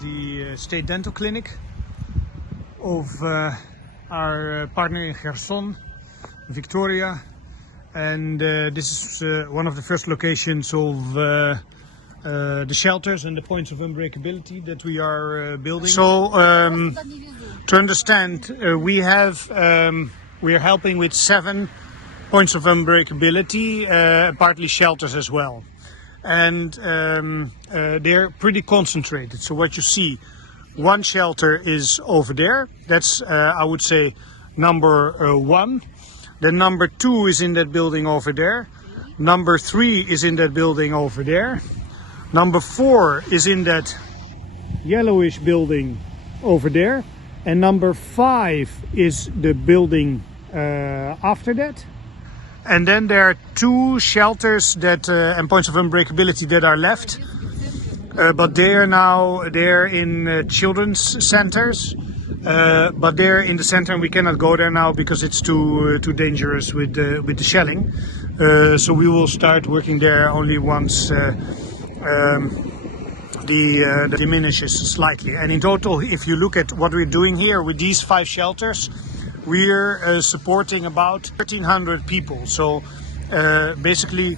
the State Dental Clinic of our partner in Kherson, Victoria, and this is one of the first locations of the shelters and the points of unbreakability that we are building. So to understand, we are helping with 7 points of unbreakability, partly shelters as well. And they're pretty concentrated. So what you see, one shelter is over there. That's I would say number 1. Then number 2 is in that building over there. Number 3 is in that building over there. Number 4 is in that yellowish building over there. And number 5 is the building after that. And then there are 2 shelters that and points of unbreakability that are left, but they're in children's centers. But they're in the center, and we cannot go there now because it's too dangerous with the shelling. So we will start working there only once the diminishes slightly. And in total, if you look at what we're doing here with these 5 shelters, we're supporting about 1,300 people. So basically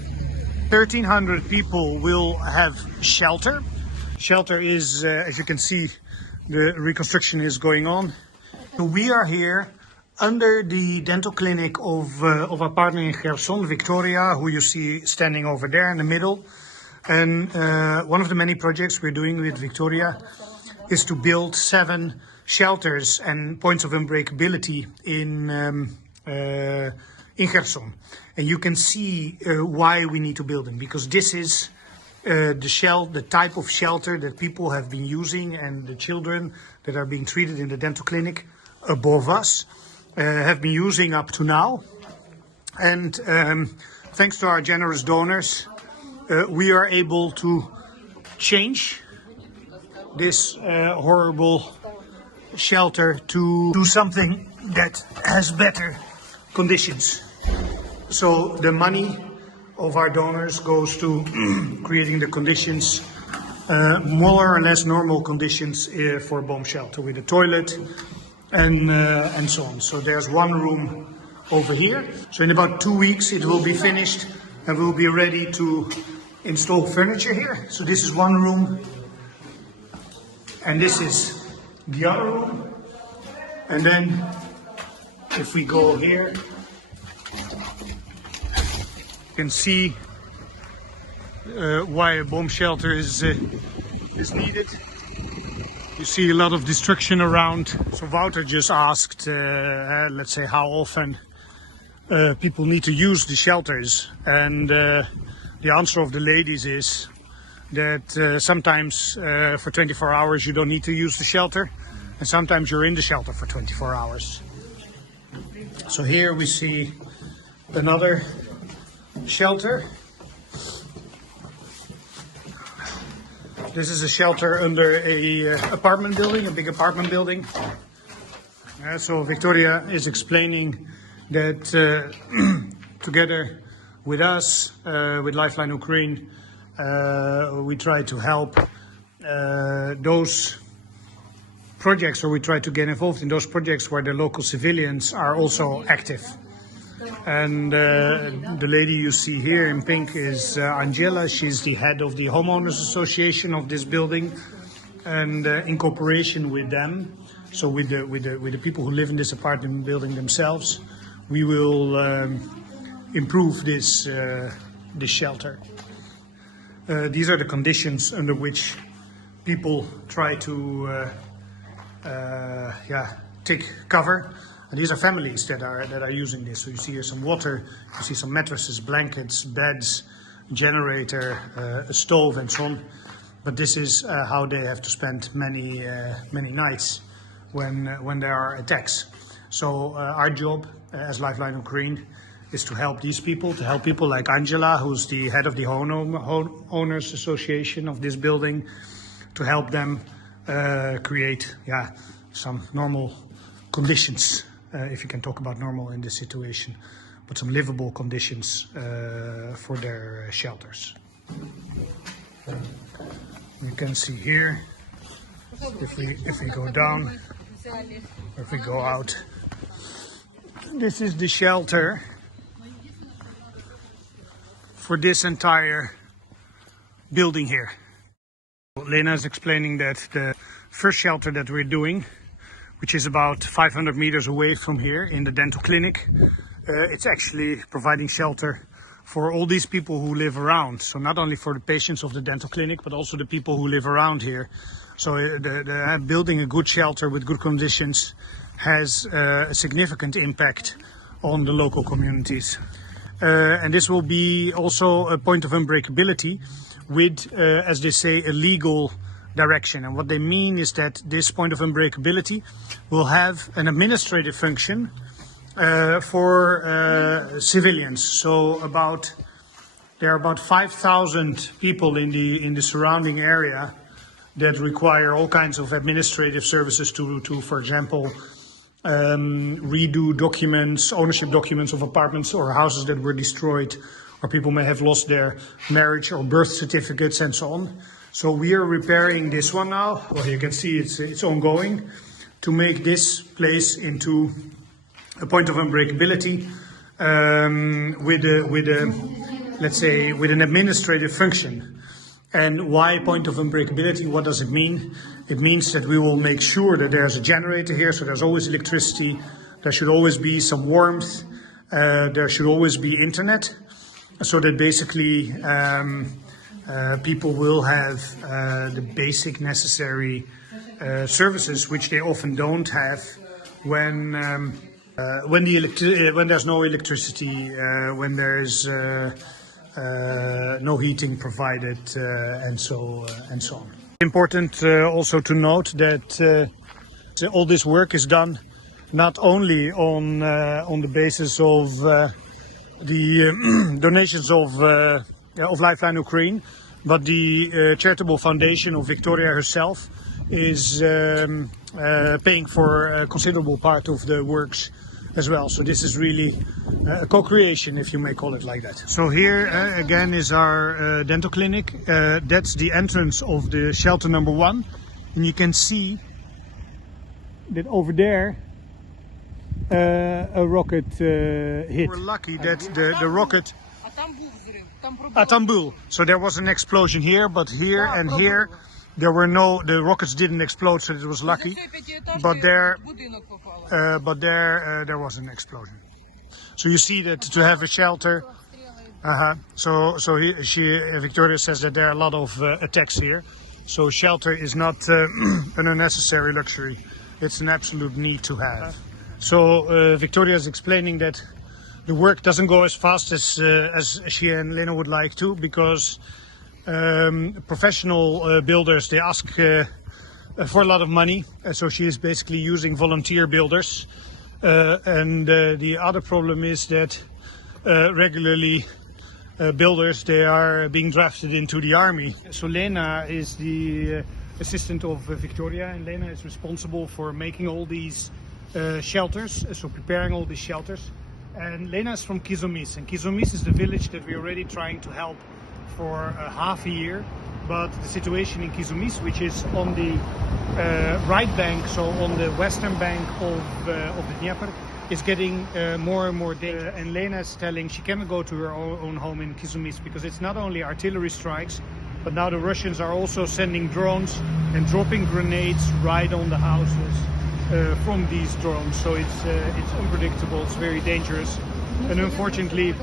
1,300 people will have shelter. Shelter is, as you can see, the reconstruction is going on. So we are here under the dental clinic of our partner in Kherson, Victoria, who you see standing over there in the middle. And one of the many projects we're doing with Victoria is to build 7 shelters and points of unbreakability in Kherson. And you can see why we need to build them, because this is the type of shelter that people have been using, and the children that are being treated in the dental clinic above us have been using up to now. And thanks to our generous donors, we are able to change this horrible shelter to do something that has better conditions. So the money of our donors goes to creating the conditions, more or less normal conditions for a bomb shelter, with a toilet and so on. So there's one room over here. So in about 2 weeks it will be finished and we'll be ready to install furniture here. So this is one room, and this is the other room. And then if we go here, you can see why a bomb shelter is needed. You see a lot of destruction around. So Wouter just asked, let's say, how often people need to use the shelters. And the answer of the ladies is that sometimes for 24 hours you don't need to use the shelter, and sometimes you're in the shelter for 24 hours. So here we see another shelter. This is a shelter under a apartment building, a big apartment building. So Victoria is explaining that together with us, with Lifeline Ukraine, we try to help those projects, or we try to get involved in those projects where the local civilians are also active. And the lady you see here in pink is Angela. She's the head of the homeowners association of this building, and in cooperation with them, so with the people who live in this apartment building themselves, we will improve this shelter. These are the conditions under which people try to take cover. And these are families that are using this. So you see here some water, you see some mattresses, blankets, beds, generator, a stove, and so on. But this is how they have to spend many nights when there are attacks. So our job as Lifeline Ukraine is to help these people, to help people like Angela, who's the head of the homeowners association of this building, to help them create some normal conditions, if you can talk about normal in this situation, but some livable conditions for their shelters. You can see here if we go down, or if we go out, this is the shelter for this entire building here. Lena is explaining that the first shelter that we're doing, which is about 500 meters away from here in the dental clinic, it's actually providing shelter for all these people who live around. So not only for the patients of the dental clinic, but also the people who live around here. So building a good shelter with good conditions has a significant impact on the local communities. And this will be also a point of unbreakability with, as they say, a legal direction. And what they mean is that this point of unbreakability will have an administrative function for civilians. So there are about 5,000 people in the surrounding area that require all kinds of administrative services to for example, redo documents, ownership documents of apartments or houses that were destroyed, or people may have lost their marriage or birth certificates and so on. So we are repairing this one now. Well, you can see it's ongoing to make this place into a point of unbreakability with an administrative function. And why point of unbreakability? What does it mean? It means that we will make sure that there's a generator here, so there's always electricity, there should always be some warmth, there should always be internet, so that basically people will have the basic necessary services, which they often don't have when there's no electricity, when there's no heating provided, and so on. Important also to note that all this work is done not only on the basis of the donations of Lifeline Ukraine, but the charitable foundation of Victoria herself is paying for a considerable part of the works as well. So this is really a co-creation, if you may call it like that. So here again is our dental clinic. That's the entrance of the shelter number 1, and you can see that over there a rocket hit. We're lucky that the rocket Tambul. So there was an explosion here, but here and here there were the rockets didn't explode, so it was lucky. But there was an explosion. So you see that to have a shelter. Victoria says that there are a lot of attacks here. So shelter is not an unnecessary luxury. It's an absolute need to have. So Victoria is explaining that the work doesn't go as fast as she and Lena would like to, because professional builders, they ask for a lot of money. So she is basically using volunteer builders. And the other problem is that regularly builders, they are being drafted into the army. So Lena is the assistant of Victoria, and Lena is responsible for making all these shelters, so preparing all these shelters. And Lena is from Kizomis, and Kizomis is the village that we're already trying to help for half a year. But the situation in Kizomis, which is on the right bank, so on the western bank of the Dnieper, is getting more and more dangerous. And Lena is telling she cannot go to her own home in Kizomis because it's not only artillery strikes, but now the Russians are also sending drones and dropping grenades right on the houses from these drones. So it's unpredictable, it's very dangerous. And unfortunately,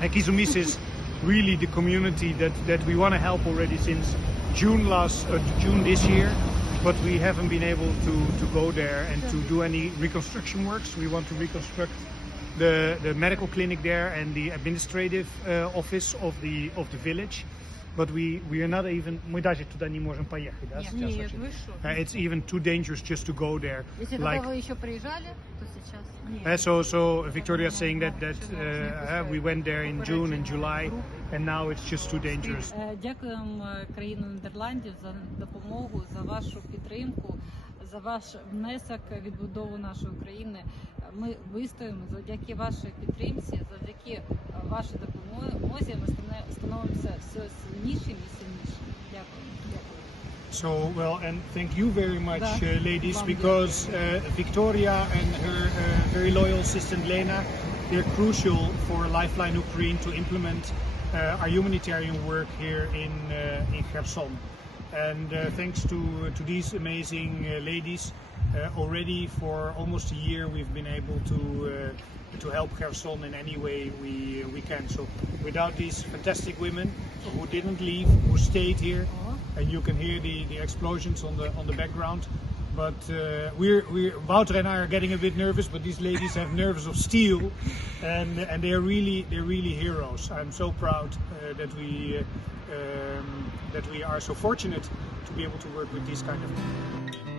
Kizomis is really the community that we want to help already since June this year, but we haven't been able to go there and to do any reconstruction works. We want to reconstruct the medical clinic there and the administrative office of the village, but we are not even. Мы даже туда не можем поехать, да? Нет, вы что? It's even too dangerous just to go there. Если like, вы еще приезжали, то сейчас нет. So Victoria is saying that we went there in June and July, and now it's just too dangerous. Дякуємо країну Нідерландів за допомогу, за вашу підтримку, за ваш внесок в відбудову нашої України. Ми вистоїмо завдяки вашій підтримці, завдяки вашій допомозі ми становимося все сильнішими і сильнішими. Дякую. So, well, and thank you very much, Да. ladies, Вам because Victoria and her very loyal assistant Lena, they're crucial for Lifeline Ukraine to implement our humanitarian work here in Kherson. And thanks to these amazing ladies, already for almost a year we've been able to help Kherson in any way we can. So without these fantastic women who didn't leave, who stayed here, and you can hear the explosions on the background. But Wouter and I are getting a bit nervous, but these ladies have nerves of steel, and they're really heroes. I'm so proud that we are so fortunate to be able to work with these kind of people.